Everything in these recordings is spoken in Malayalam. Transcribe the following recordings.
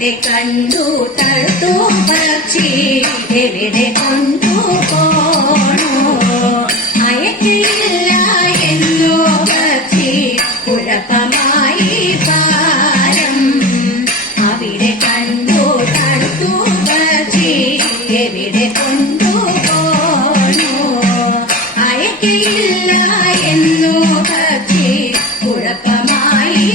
എവിടെ കണ്ടു തടുത്തു പക്ഷി എവിടെ കൊണ്ടു പോണോ അയക്കില്ല എന്നോ പക്ഷി കുഴപ്പമായി പാരം അവിടെ കണ്ടു തടുത്തു പക്ഷി എവിടെ കൊണ്ടു പോണോ അയക്കില്ല എന്നോ പക്ഷി കുഴപ്പമായി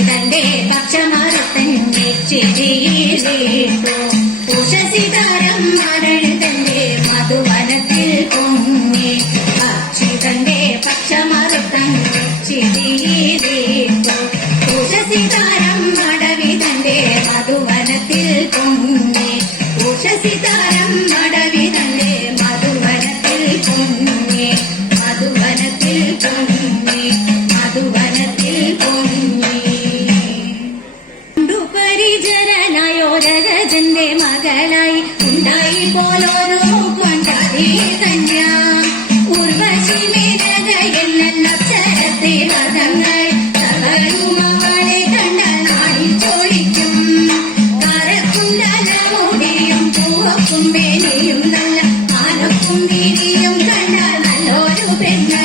തന്റെ പക്ഷമരത്തന്റെ ചിരിയിലേക്കോ ഉഷസിതാരം മരണ് തന്റെ മധുവനത്തിൽ പൊങ്ങി പക്ഷി തന്റെ പക്ഷമരത്തന്റെ ചിരിയിലേക്കോ ഉഷസിതാരം മടവി തന്റെ മധുവനത്തിൽ പൊങ്ങി ഉഷസിതാരം മടവി തന്റെ മധുവനത്തിൽ പൊങ്ങി മധുവനത്തിൽ പൊങ്ങി മധുവനത്തിൽ പൊങ്ങി പരിചരനായോരജന്റെ മകളായി ഉണ്ടായി പോലോരോ കൊണ്ടാടി കന്യ ഉർവശി മേനക എന്നക്ഷരത്തെ പദങ്ങൾ സകലവും അവളെ കണ്ട നാടി ചോദിക്കും കരക്കും തലമുടിയും പൂവക്കും വേലിയും നല്ല ആനക്കും തിരിയും കണ്ടാൽ നല്ലൊരു പെണ്ണ്